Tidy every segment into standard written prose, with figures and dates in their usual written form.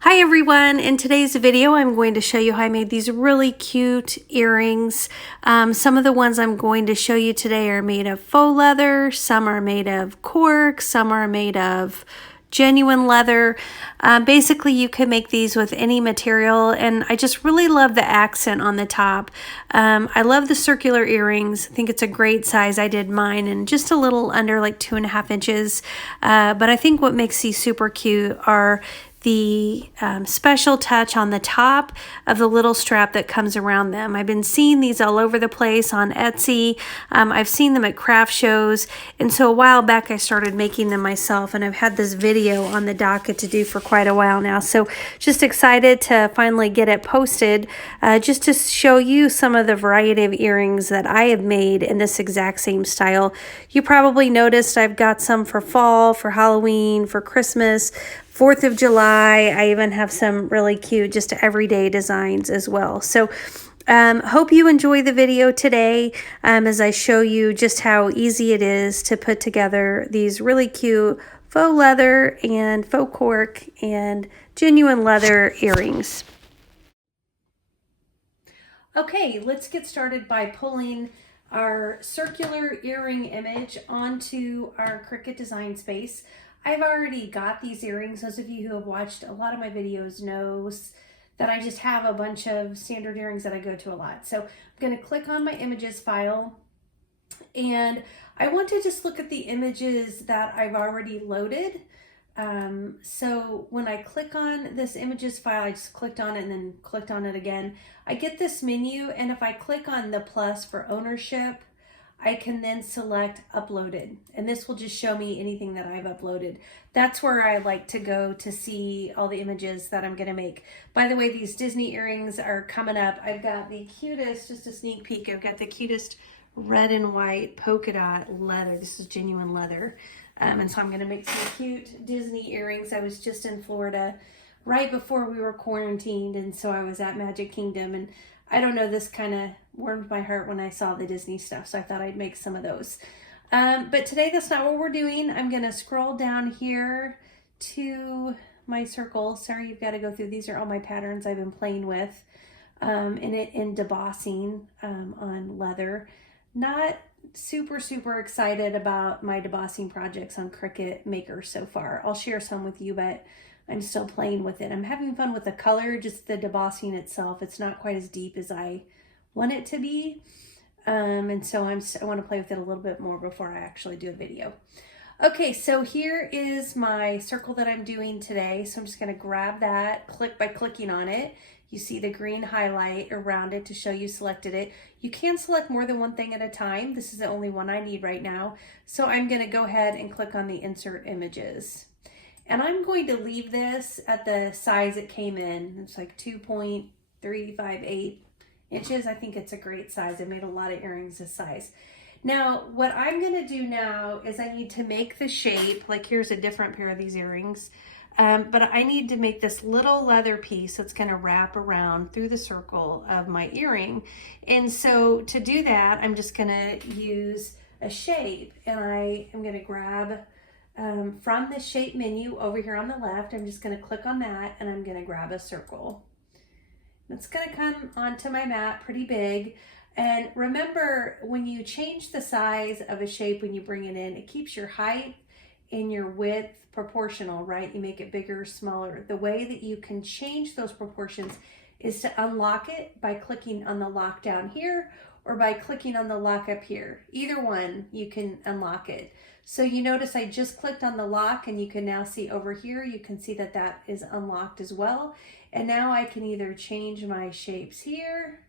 Hi everyone, in today's video I'm going to show you how I made these really cute earrings. Some of the ones I'm going to show you today are made of faux leather, some are made of cork, some are made of genuine leather. Basically you can make these with any material, and I just really love the accent on the top. I love the circular earrings. I think it's a great size. I did mine in just a little under like 2.5 inches, but I think what makes these super cute are the special touch on the top of the little strap that comes around them. I've been seeing these all over the place on Etsy. I've seen them at craft shows, and so a while back I started making them myself, and I've had this video on the docket to do for quite a while now. So just excited to finally get it posted, just to show you some of the variety of earrings that I have made in this exact same style. You probably noticed I've got some for fall, for Halloween, for Christmas, 4th of July. I even have some really cute, just everyday designs as well. So hope you enjoy the video today as I show you just how easy it is to put together these really cute faux leather and faux cork and genuine leather earrings. Okay, let's get started by pulling our circular earring image onto our Cricut design space. I've already got these earrings. Those of you who have watched a lot of my videos knows that I just have a bunch of standard earrings that I go to a lot. So I'm going to click on my images file, and I want to just look at the images that I've already loaded. So when I click on this images file, I just clicked on it and then clicked on it again. I get this menu, and if I click on the plus for ownership, I can then select uploaded, and this will just show me anything that I've uploaded. That's where I like to go to see all the images that I'm going to make. By the way, these Disney earrings are coming up. I've got the cutest, just a sneak peek, I've got the cutest red and white polka dot leather. This is genuine leather. And so I'm going to make some cute Disney earrings. I was just in Florida right before we were quarantined, and so I was at Magic Kingdom, and I don't know, this kind of warmed my heart when I saw the Disney stuff, so I thought I'd make some of those. But today that's not what we're doing. I'm going to scroll down here to my circle. Sorry, you've got to go through. These are all my patterns I've been playing with in debossing on leather. Not super excited about my debossing projects on Cricut Maker so far. I'll share some with you, but I'm still playing with it. I'm having fun with the color, just the debossing itself. It's not quite as deep as I want it to be. And so I want to play with it a little bit more before I actually do a video. Okay, so here is my circle that I'm doing today. So I'm just going to grab that, click by clicking on it. You see the green highlight around it to show you selected it. You can select more than one thing at a time. This is the only one I need right now. So I'm going to go ahead and click on the insert images. And I'm going to leave this at the size it came in. It's like 2.358 inches. I think it's a great size. I made a lot of earrings this size. Now, what I'm going to do now is I need to make the shape. Like, here's a different pair of these earrings. But I need to make this little leather piece that's going to wrap around through the circle of my earring. And so to do that, I'm just going to use a shape, and I am going to grab from the shape menu over here on the left. I'm just going to click on that, and I'm going to grab a circle. It's going to come onto my mat pretty big. And remember, when you change the size of a shape, when you bring it in, it keeps your height and your width proportional, right? You make it bigger or smaller. The way that you can change those proportions is to unlock it by clicking on the lock down here, or by clicking on the lock up here. Either one, you can unlock it. So you notice I just clicked on the lock, and you can now see over here, you can see that that is unlocked as well. And now I can either change my shapes here,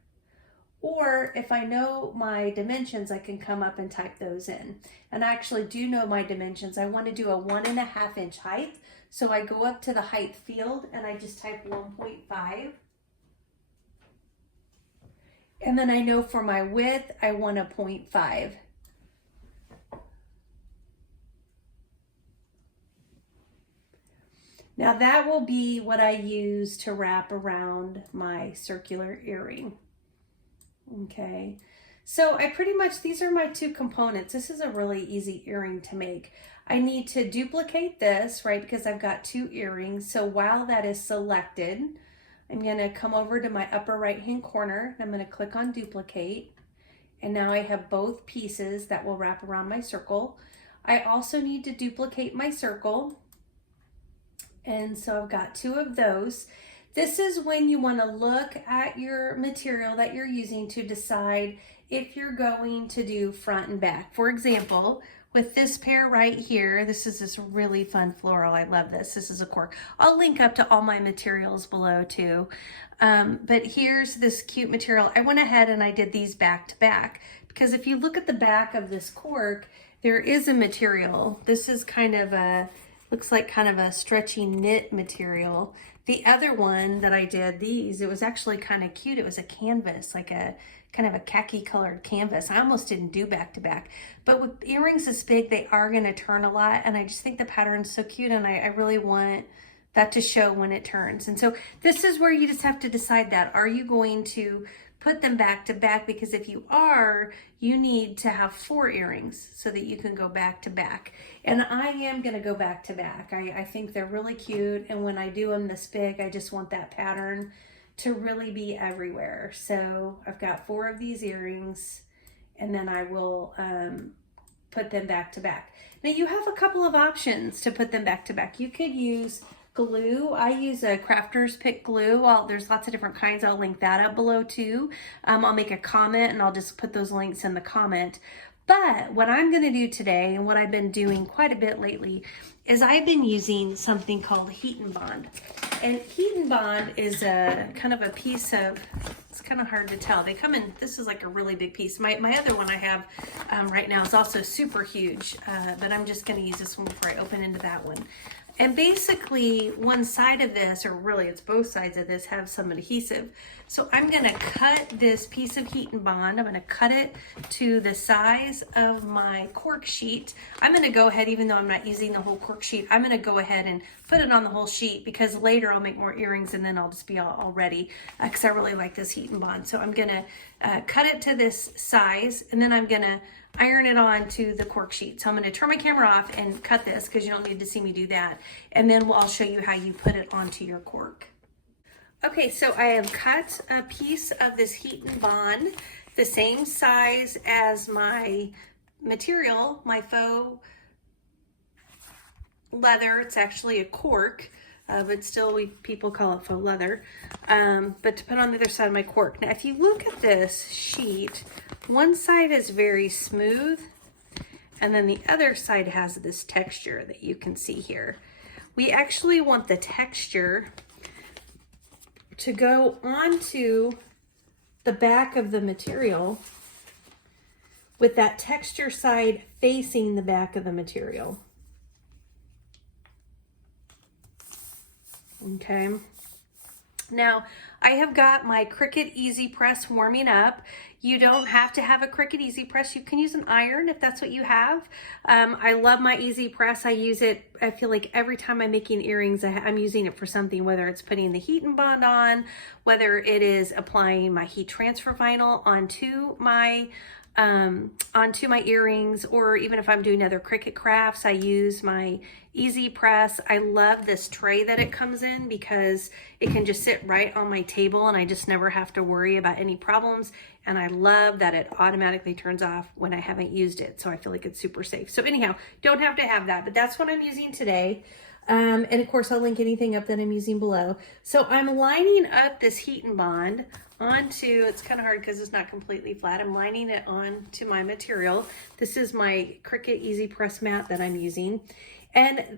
or if I know my dimensions, I can come up and type those in. And I actually do know my dimensions. I want to do a 1.5 inch height. So I go up to the height field and I just type 1.5. And then I know for my width, I want a 0.5. Now that will be what I use to wrap around my circular earring. Okay, So I pretty much, these are my two components. This is a really easy earring to make. I need to duplicate this, right, because I've got two earrings. So while that is selected, I'm gonna come over to my upper right-hand corner, and I'm gonna click on duplicate. And now I have both pieces that will wrap around my circle. I also need to duplicate my circle. And so I've got two of those. This is when you want to look at your material that you're using to decide if you're going to do front and back. For example, with this pair right here, this is this really fun floral. I love this. This is a cork. I'll link up to all my materials below too. But here's this cute material. I went ahead and I did these back to back because if you look at the back of this cork, there is a material. This is kind of a, looks like kind of a stretchy knit material. The other one that I did, it was actually kind of cute. It was a canvas, like a kind of a khaki colored canvas. I almost didn't do back to back, but with earrings this big, they are gonna turn a lot. And I just think the pattern's so cute, and I really want that to show when it turns. And so this is where you just have to decide that. Are you going to put them back to back? Because if you are, you need to have 4 earrings so that you can go back to back. And I am gonna go back to back. I think they're really cute. And when I do them this big, I just want that pattern to really be everywhere. So I've got 4 of these earrings, and then I will put them back to back. Now you have a couple of options to put them back to back. You could use glue. I use a Crafter's Pick glue. There's lots of different kinds. I'll link that up below too. I'll make a comment and I'll just put those links in the comment. But what I'm gonna do today, and what I've been doing quite a bit lately, is I've been using something called Heat and Bond. And Heat and Bond is a kind of a piece of, it's kind of hard to tell. They come in, this is like a really big piece. My other one I have right now is also super huge, but I'm just gonna use this one before I open into that one. And basically one side of this, or really it's both sides of this, have some adhesive. So I'm gonna cut this piece of Heat and Bond. I'm gonna cut it to the size of my cork sheet. I'm gonna go ahead, even though I'm not using the whole cork sheet, I'm gonna go ahead and put it on the whole sheet, because later I'll make more earrings and then I'll just be all ready, because I really like this Heat and Bond. So I'm gonna cut it to this size, and then I'm gonna iron it on to the cork sheet. So I'm gonna turn my camera off and cut this, because you don't need to see me do that. And then I'll show you how you put it onto your cork. Okay, so I have cut a piece of this Heat and Bond, the same size as my material, my faux leather. It's actually a cork, but still people call it faux leather. But to put on the other side of my cork. Now, if you look at this sheet, one side is very smooth, and then the other side has this texture that you can see here. We actually want the texture to go onto the back of the material, with that texture side facing the back of the material. Okay. Now, I have got my Cricut Easy Press warming up. You don't have to have a Cricut Easy Press. You can use an iron if that's what you have. I love my Easy Press. I use it, I feel like every time I'm making earrings, I'm using it for something, whether it's putting the Heat and Bond on, whether it is applying my heat transfer vinyl onto my earrings, or even if I'm doing other Cricut crafts, I use my Easy Press. I love this tray that it comes in, because it can just sit right on my table and I just never have to worry about any problems. And I love that it automatically turns off when I haven't used it. So I feel like it's super safe. So anyhow, don't have to have that, but that's what I'm using today. And of course I'll link anything up that I'm using below. So I'm lining up this Heat and Bond onto, it's kind of hard because it's not completely flat. I'm lining it on to my material. This is my Cricut Easy Press mat that I'm using. And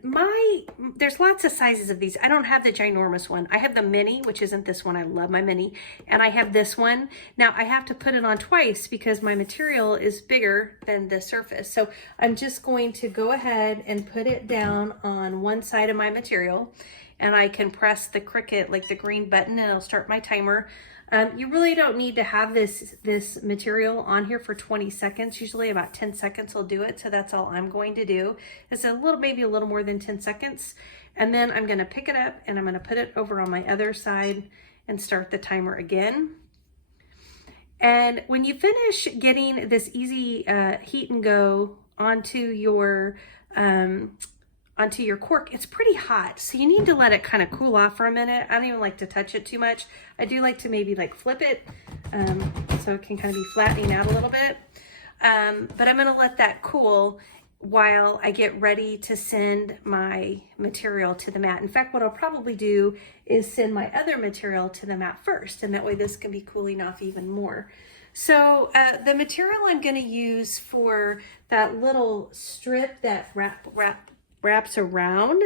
there's lots of sizes of these. I don't have the ginormous one. I have the mini, which isn't this one. I love my mini. And I have this one. Now I have to put it on twice because my material is bigger than the surface. So I'm just going to go ahead and put it down on one side of my material. And I can press the Cricut, like the green button, and it'll start my timer. You really don't need to have this material on here for 20 seconds. Usually about 10 seconds will do it. So that's all I'm going to do. It's maybe a little more than 10 seconds. And then I'm going to pick it up and I'm going to put it over on my other side and start the timer again. And when you finish getting this easy heat and go onto your cork, it's pretty hot. So you need to let it kind of cool off for a minute. I don't even like to touch it too much. I do like to maybe like flip it so it can kind of be flattening out a little bit. But I'm gonna let that cool while I get ready to send my material to the mat. In fact, what I'll probably do is send my other material to the mat first, and that way this can be cooling off even more. So the material I'm gonna use for that little strip that wraps around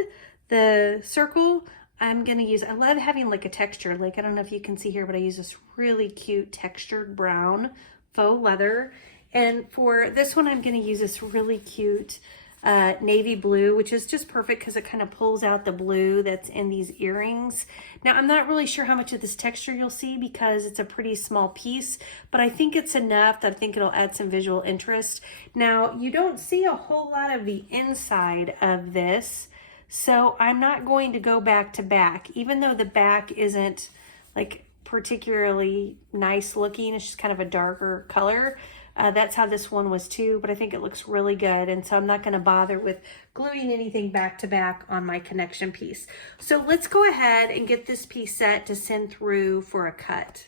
the circle, I'm gonna use, I love having like a texture, like I don't know if you can see here, but I use this really cute textured brown faux leather. And for this one, I'm gonna use this really cute navy blue, which is just perfect because it kind of pulls out the blue that's in these earrings. Now, I'm not really sure how much of this texture you'll see because it's a pretty small piece, but I think it's enough that I think it'll add some visual interest. Now, you don't see a whole lot of the inside of this, so I'm not going to go back to back, even though the back isn't like particularly nice looking. It's just kind of a darker color. That's how this one was too, but I think it looks really good. And so I'm not gonna bother with gluing anything back to back on my connection piece. So let's go ahead and get this piece set to send through for a cut.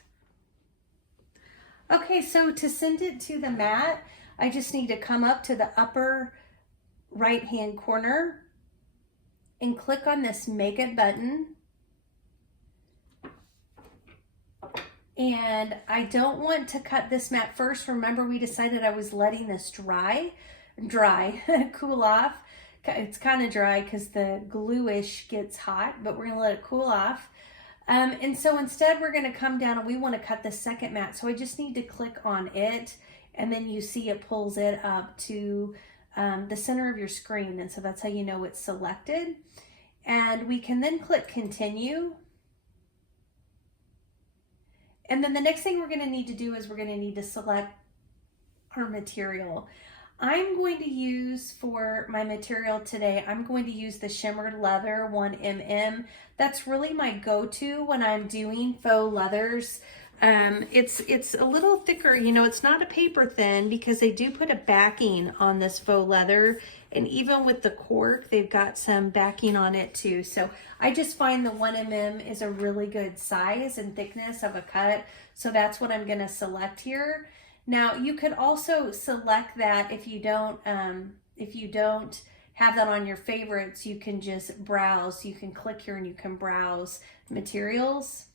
Okay, so to send it to the mat, I just need to come up to the upper right-hand corner and click on this Make It button. And I don't want to cut this mat first. Remember, we decided I was letting this cool off. It's kind of dry because the glue-ish gets hot, but we're gonna let it cool off. And so instead we're gonna come down and we wanna cut the second mat. So I just need to click on it, and then you see it pulls it up to the center of your screen. And so that's how you know it's selected. And we can then click continue. And then the next thing we're gonna need to do is we're gonna need to select our material. I'm going to use for my material today, I'm going to use the shimmered leather 1mm. That's really my go-to when I'm doing faux leathers. It's a little thicker, you know, it's not a paper thin because they do put a backing on this faux leather, and even with the cork, they've got some backing on it too. So I just find the 1mm is a really good size and thickness of a cut. So that's what I'm gonna select here. Now you could also select that if you don't have that on your favorites, you can just browse. You can click here and you can browse materials.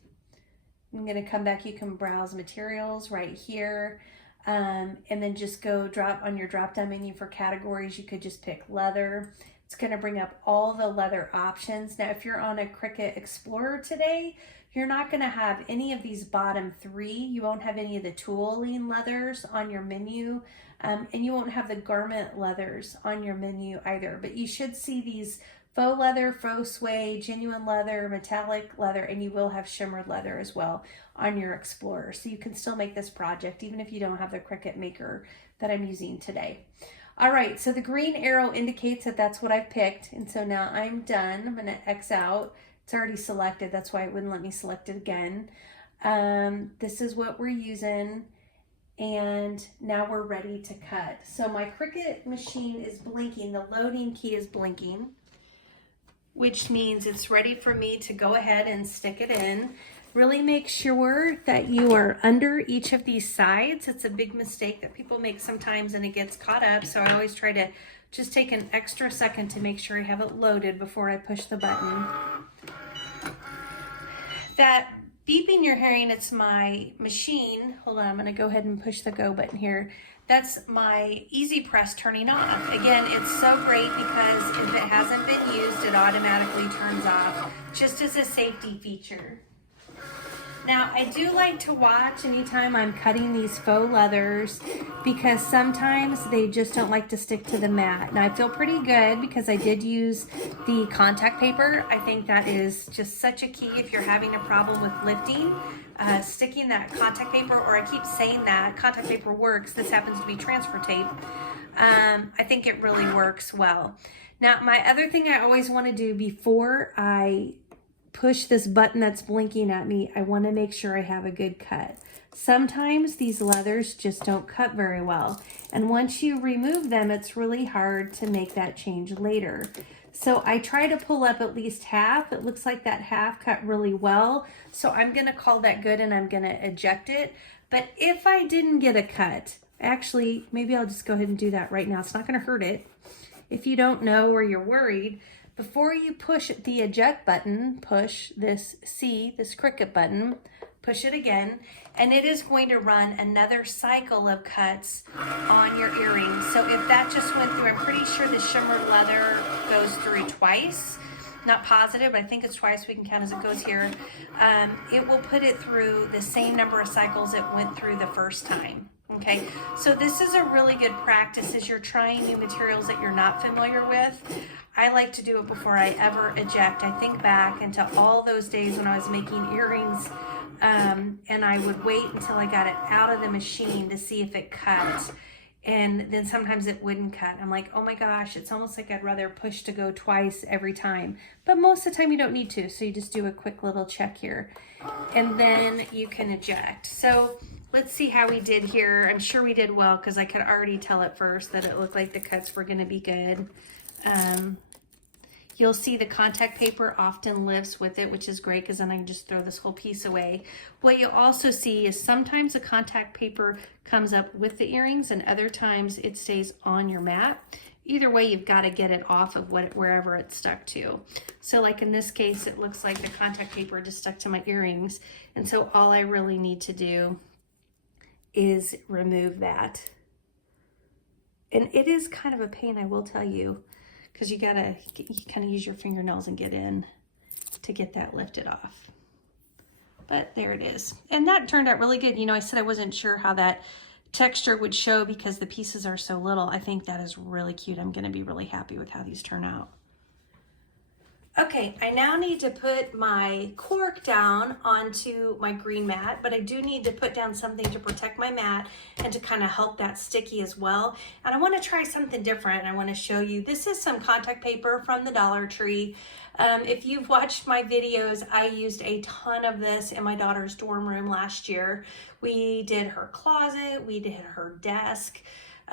I'm gonna come back, you can browse materials right here. And then just go on your drop down menu for categories. You could just pick leather. It's gonna bring up all the leather options. Now, if you're on a Cricut Explorer today, you're not gonna have any of these bottom three. You won't have any of the tooling leathers on your menu, and you won't have the garment leathers on your menu either, but you should see these faux leather, faux suede, genuine leather, metallic leather, and you will have shimmered leather as well on your Explorer. So you can still make this project even if you don't have the Cricut Maker that I'm using today. All right, so the green arrow indicates that that's what I've picked. And so now I'm done. I'm gonna X out. It's already selected. That's why it wouldn't let me select it again. This is what we're using. And now we're ready to cut. So my Cricut machine is blinking. The loading key is blinking, which means it's ready for me to go ahead and stick it in. Really make sure that you are under each of these sides. It's a big mistake that people make sometimes and it gets caught up. So I always try to just take an extra second to make sure I have it loaded before I push the button. That beeping you're hearing, it's my machine. Hold on, I'm gonna go ahead and push the go button here. That's my easy press turning off. Again, it's so great because if it hasn't been used, it automatically turns off, just as a safety feature. Now, I do like to watch anytime I'm cutting these faux leathers because sometimes they just don't like to stick to the mat. Now, I feel pretty good because I did use the contact paper. I think that is just such a key if you're having a problem with lifting. Sticking that contact paper, or I keep saying that, contact paper works. This happens to be transfer tape. I think it really works well. Now, my other thing I always want to do before I push this button that's blinking at me, I want to make sure I have a good cut. Sometimes these leathers just don't cut very well. And once you remove them, it's really hard to make that change later. So I try to pull up at least half. It looks like that half cut really well. So I'm gonna call that good and I'm gonna eject it. But if I didn't get a cut, actually, maybe I'll just go ahead and do that right now. It's not gonna hurt it. If you don't know or you're worried, before you push the eject button, push this this Cricut button, push it again, and it is going to run another cycle of cuts on your earrings. So if that just went through, I'm pretty sure the shimmered leather goes through twice. Not positive, but I think it's twice. We can count as it goes here. It will put it through the same number of cycles it went through the first time. Okay, so this is a really good practice as you're trying new materials that you're not familiar with. I like to do it before I ever eject. I think back into all those days when I was making earrings, and I would wait until I got it out of the machine to see if it cut. And then sometimes it wouldn't cut. I'm like, oh my gosh, it's almost like I'd rather push to go twice every time. But most of the time you don't need to, so you just do a quick little check here. And then you can eject. So let's see how we did here. I'm sure we did well because I could already tell at first that it looked like the cuts were gonna be good. You'll see the contact paper often lives with it, which is great because then I can just throw this whole piece away. What you'll also see is sometimes the contact paper comes up with the earrings and other times it stays on your mat. Either way, you've got to get it off of wherever it's stuck to. So like in this case, it looks like the contact paper just stuck to my earrings. And so all I really need to do is remove that. And it is kind of a pain, I will tell you, because you kind of use your fingernails and get in to get that lifted off. But there it is. And that turned out really good. You know, I said I wasn't sure how that texture would show because the pieces are so little. I think that is really cute. I'm going to be really happy with how these turn out. Okay, I now need to put my cork down onto my green mat, but I do need to put down something to protect my mat and to kind of help that sticky as well. And I want to try something different. I want to show you, this is some contact paper from the Dollar Tree. If you've watched my videos, I used a ton of this in my daughter's dorm room last year. We did her closet, we did her desk.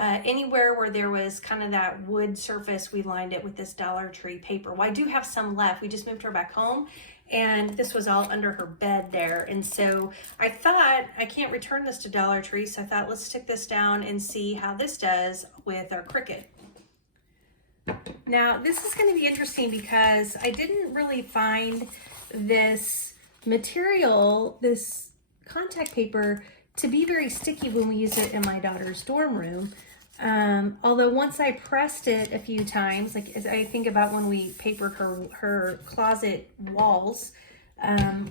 Anywhere where there was kind of that wood surface, we lined it with this Dollar Tree paper. Well, I do have some left. We just moved her back home and this was all under her bed there. And so I thought, I can't return this to Dollar Tree, so I thought let's stick this down and see how this does with our Cricut. Now, this is going to be interesting because I didn't really find this material, this contact paper, to be very sticky when we use it in my daughter's dorm room. Although once I pressed it a few times, like as I think about when we papered her closet walls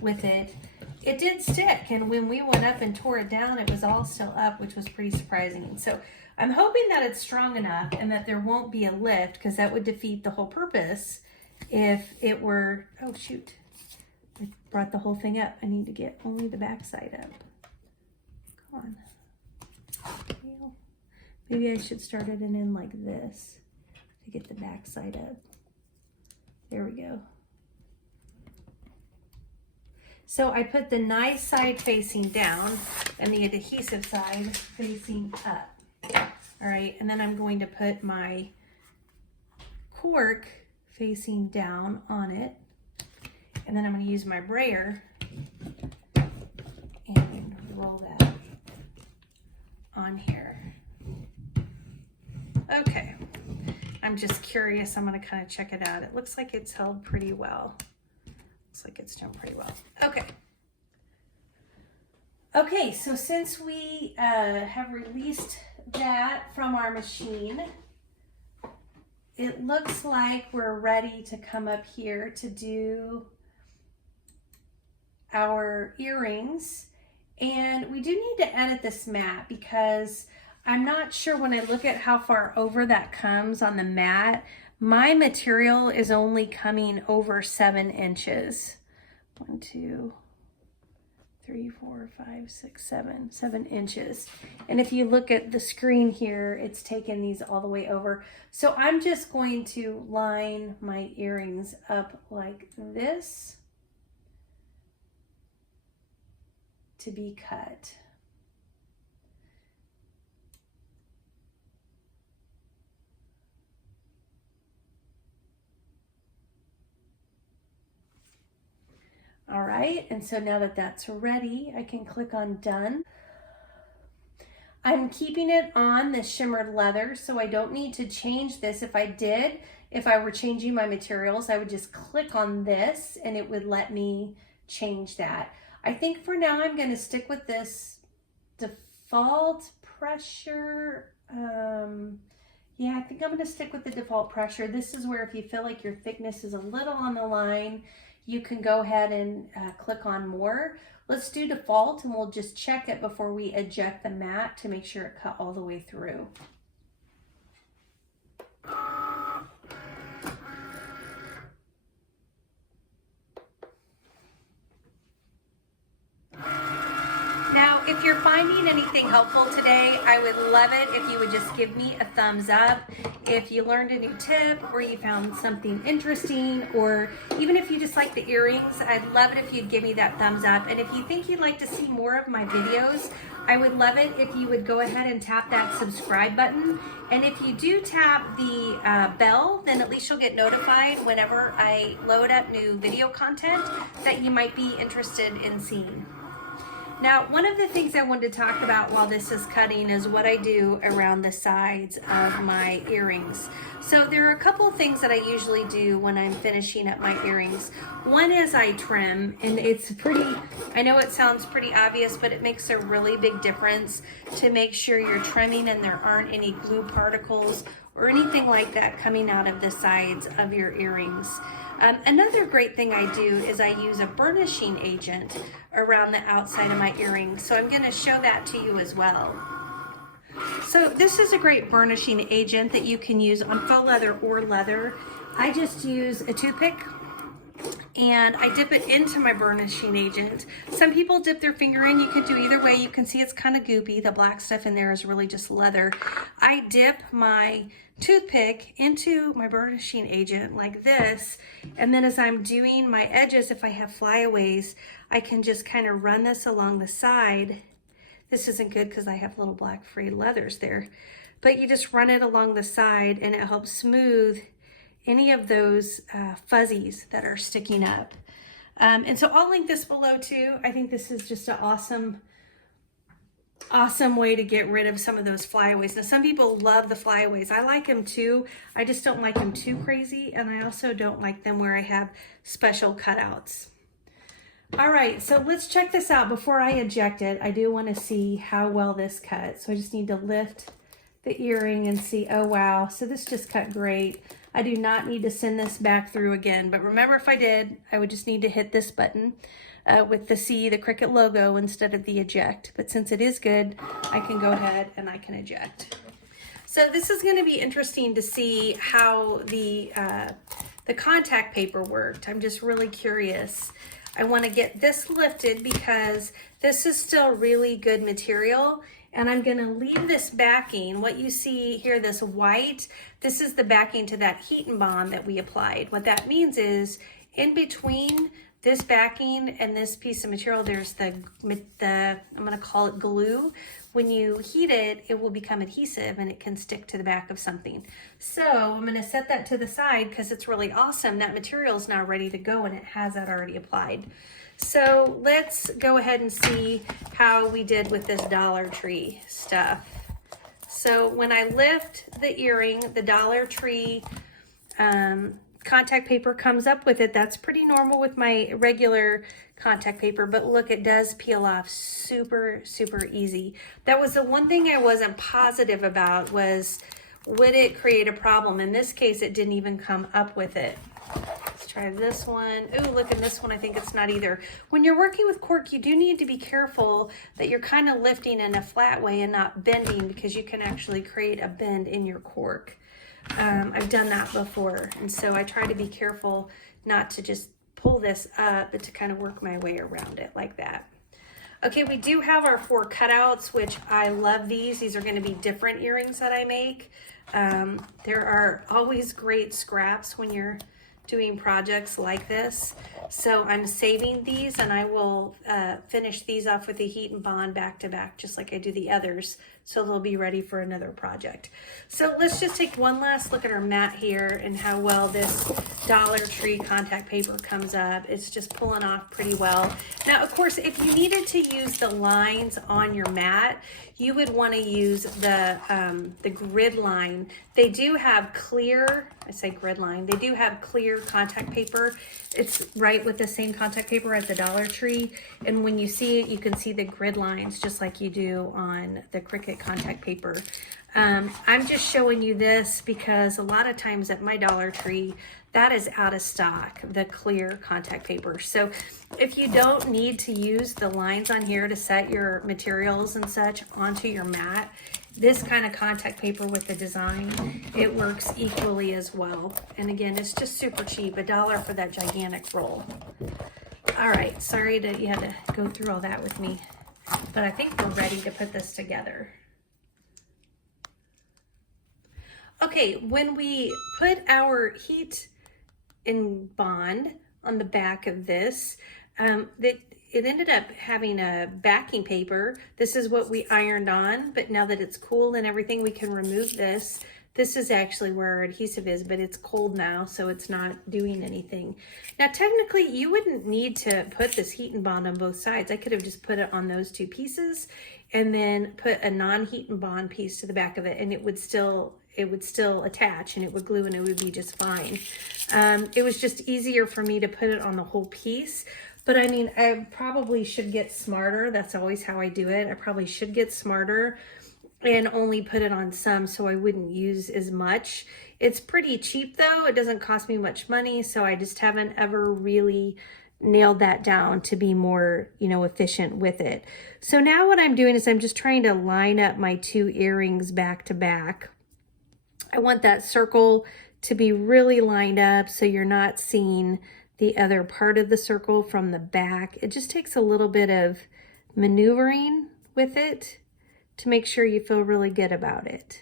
with it, it did stick. And when we went up and tore it down, it was all still up, which was pretty surprising. So I'm hoping that it's strong enough and that there won't be a lift, because that would defeat the whole purpose if it were, oh shoot, I brought the whole thing up. I need to get only the back side up. Come on. Maybe I should start it in like this to get the back side up. There we go. So I put the nice side facing down and the adhesive side facing up. All right, and then I'm going to put my cork facing down on it. And then I'm going to use my brayer and roll that on here. Okay, I'm just curious. I'm going to kind of check it out. It looks like it's held pretty well. Looks like it's done pretty well. Okay. Okay, so since we have released that from our machine, it looks like we're ready to come up here to do our earrings. And we do need to edit this mat because I'm not sure when I look at how far over that comes on the mat, my material is only coming over 7 inches. 1, 2, 3, 4, 5, 6, 7, 7 inches. And if you look at the screen here, it's taken these all the way over. So I'm just going to line my earrings up like this. to be cut. All right, and so now that that's ready, I can click on done. I'm keeping it on the shimmered leather, so I don't need to change this. If I were changing my materials, I would just click on this and it would let me change that. I think for now I'm going to stick with this default pressure. Yeah, I think I'm going to stick with the default pressure. This is where if you feel like your thickness is a little on the line, you can go ahead and click on more. Let's do default and we'll just check it before we eject the mat to make sure it cut all the way through. Now, if you're finding anything helpful today, I would love it if you would just give me a thumbs up. If you learned a new tip or you found something interesting, or even if you just like the earrings, I'd love it if you'd give me that thumbs up. And if you think you'd like to see more of my videos, I would love it if you would go ahead and tap that subscribe button. And if you do tap the bell, then at least you'll get notified whenever I load up new video content that you might be interested in seeing. Now, one of the things I wanted to talk about while this is cutting is what I do around the sides of my earrings. So there are a couple of things that I usually do when I'm finishing up my earrings. One is I trim, and it's I know it sounds pretty obvious, but it makes a really big difference to make sure you're trimming and there aren't any glue particles or anything like that coming out of the sides of your earrings. Another great thing I do is I use a burnishing agent around the outside of my earrings. So I'm going to show that to you as well. So this is a great burnishing agent that you can use on faux leather or leather. I just use a toothpick and I dip it into my burnishing agent. Some people dip their finger in. You can do either way. You can see it's kind of goopy. The black stuff in there is really just leather. I dip my toothpick into my burnishing agent like this, and then as I'm doing my edges, if I have flyaways, I can just kind of run this along the side. This isn't good because I have little black frayed leathers there, but you just run it along the side and it helps smooth any of those fuzzies that are sticking up. And so I'll link this below too. I think this is just an awesome way to get rid of some of those flyaways. Now, some people love the flyaways. I like them too. I just don't like them too crazy, and I also don't like them where I have special cutouts. All right, so let's check this out. Before I eject it, I do want to see how well this cuts. So I just need to lift the earring and see, oh wow, so this just cut great. I do not need to send this back through again, but remember, if I did, I would just need to hit this button with the Cricut logo instead of the eject. But since it is good, I can go ahead and I can eject. So this is going to be interesting to see how the contact paper worked. I'm just really curious. I want to get this lifted because this is still really good material, and I'm going to leave this backing. What you see here, this white, this is the backing to that heat and bond that we applied. What that means is in between this backing and this piece of material, there's I'm going to call it glue. When you heat it, it will become adhesive and it can stick to the back of something. So I'm going to set that to the side because it's really awesome. That material is now ready to go and it has that already applied. So let's go ahead and see how we did with this Dollar Tree stuff. So when I lift the earring, the Dollar Tree contact paper comes up with it. That's pretty normal with my regular contact paper, but look, it does peel off super, super easy. That was the one thing I wasn't positive about, was would it create a problem? In this case, it didn't even come up with it. Let's try this one. Ooh, look at this one. I think it's not either. When you're working with cork, you do need to be careful that you're kind of lifting in a flat way and not bending, because you can actually create a bend in your cork. I've done that before, and so I try to be careful not to just pull this up, but to kind of work my way around it like that. Okay, we do have our 4 cutouts, which I love these. These are going to be different earrings that I make. There are always great scraps when you're doing projects like this. So I'm saving these, and I will finish these off with the heat and bond back to back, just like I do the others, so they'll be ready for another project. So let's just take one last look at our mat here and how well this Dollar Tree contact paper comes up. It's just pulling off pretty well. Now, of course, if you needed to use the lines on your mat, you would want to use the grid line. They do have clear, I say grid line, they do have clear contact paper. It's right with the same contact paper as the Dollar Tree. And when you see it, you can see the grid lines just like you do on the Cricut contact paper. I'm just showing you this because a lot of times at my Dollar Tree, that is out of stock, the clear contact paper. So if you don't need to use the lines on here to set your materials and such onto your mat, this kind of contact paper with the design, it works equally as well. And again, it's just super cheap, $1 for that gigantic roll. All right, sorry that you had to go through all that with me, but I think we're ready to put this together. Okay, when we put our heat and bond on the back of this, it ended up having a backing paper. This is what we ironed on, but now that it's cool and everything, we can remove this. This is actually where our adhesive is, but it's cold now, so it's not doing anything. Now, technically, you wouldn't need to put this heat and bond on both sides. I could have just put it on those two pieces and then put a non-heat and bond piece to the back of it, and it would still attach, and it would glue, and it would be just fine. It was just easier for me to put it on the whole piece. But I mean, I probably should get smarter. That's always how I do it. I probably should get smarter and only put it on some so I wouldn't use as much. It's pretty cheap though. It doesn't cost me much money, so I just haven't ever really nailed that down to be more, efficient with it. So now what I'm doing is I'm just trying to line up my two earrings back to back. I want that circle to be really lined up so you're not seeing the other part of the circle from the back. It just takes a little bit of maneuvering with it to make sure you feel really good about it.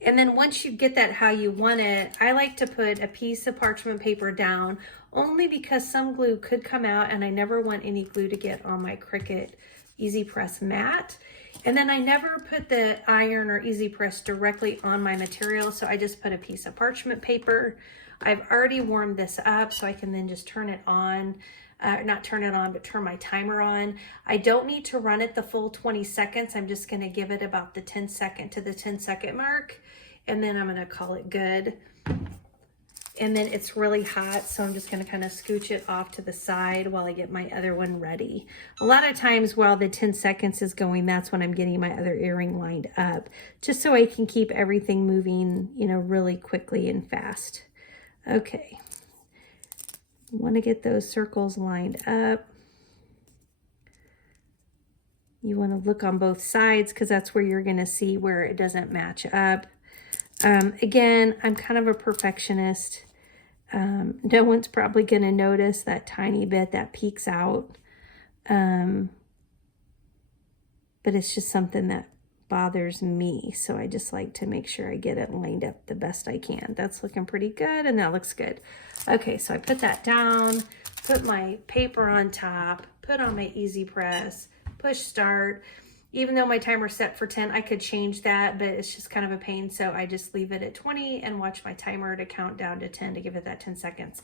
And then once you get that how you want it, I like to put a piece of parchment paper down only because some glue could come out, and I never want any glue to get on my Cricut Easy Press mat. And then I never put the iron or Easy Press directly on my material, so I just put a piece of parchment paper. I've already warmed this up, so I can then just turn it on. Not turn it on, but turn my timer on. I don't need to run it the full 20 seconds. I'm just gonna give it about the 10 second mark, and then I'm gonna call it good. And then it's really hot, so I'm just gonna kind of scooch it off to the side while I get my other one ready. A lot of times while the 10 seconds is going, that's when I'm getting my other earring lined up, just so I can keep everything moving, really quickly and fast. Okay. Want to get those circles lined up. You want to look on both sides because that's where you're going to see where it doesn't match up. Again, I'm kind of a perfectionist. No one's probably going to notice that tiny bit that peeks out. But it's just something that bothers me. So I just like to make sure I get it lined up the best I can. That's looking pretty good, and that looks good. Okay, so I put that down, put my paper on top, put on my Easy Press, push start. Even though my timer's set for 10, I could change that, but it's just kind of a pain. So I just leave it at 20 and watch my timer to count down to 10 to give it that 10 seconds.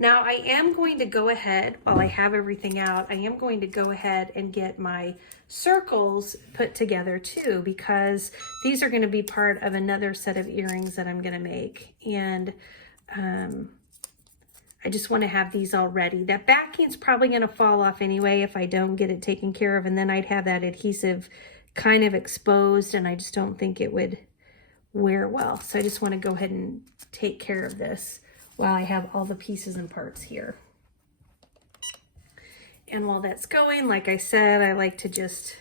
Now I am going to go ahead, while I have everything out, I am going to go ahead and get my circles put together too, because these are going to be part of another set of earrings that I'm going to make. And I just want to have these all ready. That backing's probably going to fall off anyway if I don't get it taken care of, and then I'd have that adhesive kind of exposed, and I just don't think it would wear well. So I just want to go ahead and take care of this while I have all the pieces and parts here. And while that's going, like I said, I like to just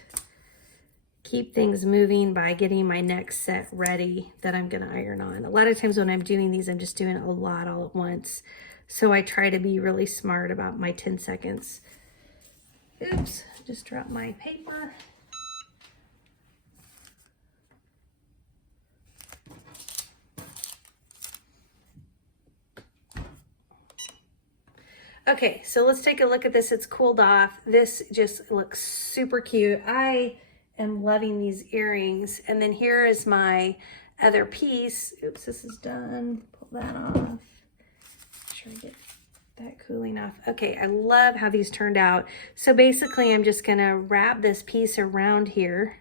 keep things moving by getting my next set ready that I'm going to iron on. A lot of times when I'm doing these, I'm just doing a lot all at once. So I try to be really smart about my 10 seconds. Oops, just dropped my paper. Okay, so let's take a look at this. It's cooled off. This just looks super cute. I am loving these earrings. And then here is my other piece. Oops, this is done. Pull that off. Make sure I get that cooling off. Okay, I love how these turned out. So basically, I'm just gonna wrap this piece around here,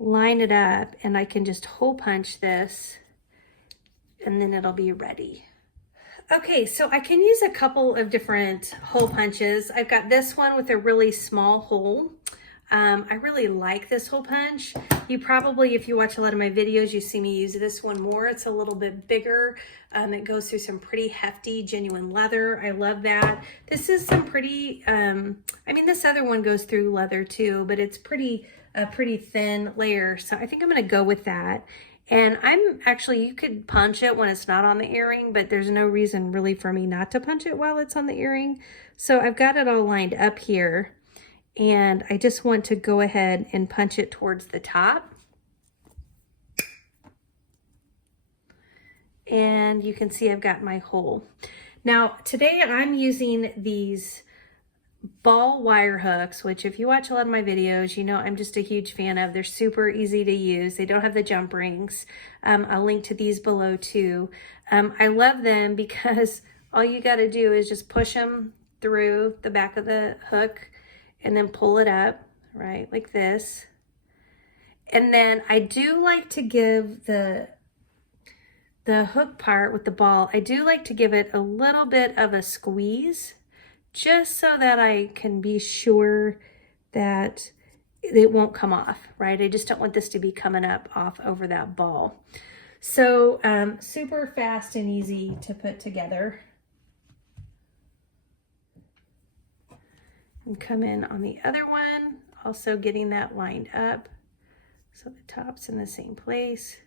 line it up, and I can just hole punch this, and then it'll be ready. Okay, so I can use a couple of different hole punches. I've got this one with a really small hole. I really like this hole punch. You probably, if you watch a lot of my videos, you see me use this one more. It's a little bit bigger. It goes through some pretty hefty, genuine leather. I love that. This is some pretty, I mean, this other one goes through leather too, but it's a pretty thin layer. So I think I'm gonna go with that. And I'm actually, you could punch it when it's not on the earring, but there's no reason really for me not to punch it while it's on the earring. So I've got it all lined up here, and I just want to go ahead and punch it towards the top. And you can see I've got my hole. Now, today I'm using these ball wire hooks, which if you watch a lot of my videos, you know I'm just a huge fan of. They're super easy to use. They don't have the jump rings. I'll link to these below too. I love them because all you got to do is just push them through the back of the hook and then pull it up, right, like this. And then I do like to give the hook part with the ball, I do like to give it a little bit of a squeeze, just so that I can be sure that it won't come off, right? I just don't want this to be coming up off over that ball. So super fast and easy to put together. And come in on the other one, also getting that lined up so the top's in the same place.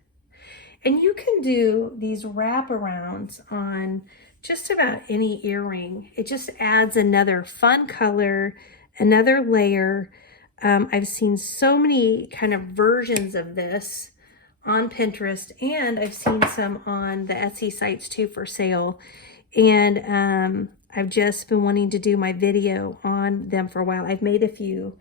And you can do these wraparounds on just about any earring. It just adds another fun color, another layer. I've seen so many kind of versions of this on Pinterest, and I've seen some on the Etsy sites too for sale. And I've just been wanting to do my video on them for a while. I've made a few,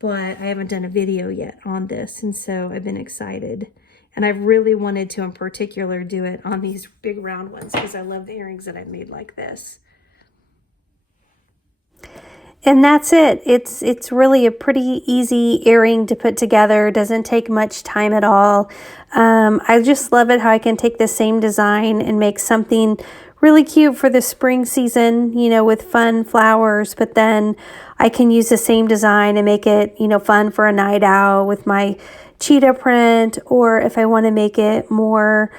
but I haven't done a video yet on this, and so I've been excited. And I've really wanted to, in particular, do it on these big round ones because I love the earrings that I've made like this. And that's it. It's really a pretty easy earring to put together. It doesn't take much time at all. I just love it how I can take the same design and make something really cute for the spring season, you know, with fun flowers, but then I can use the same design and make it, you know, fun for a night out with my cheetah print, or if I want to make it more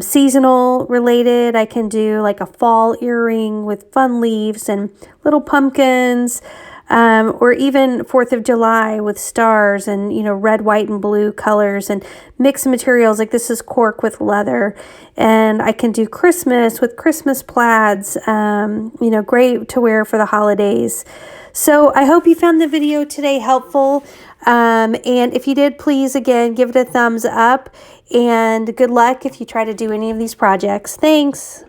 seasonal related, I can do like a fall earring with fun leaves and little pumpkins, or even 4th of July with stars and, you know, red, white, and blue colors and mixed materials. Like this is cork with leather, and I can do Christmas with Christmas plaids, you know, great to wear for the holidays. So I hope you found the video today helpful. And if you did, please, again, give it a thumbs up, and good luck if you try to do any of these projects. Thanks.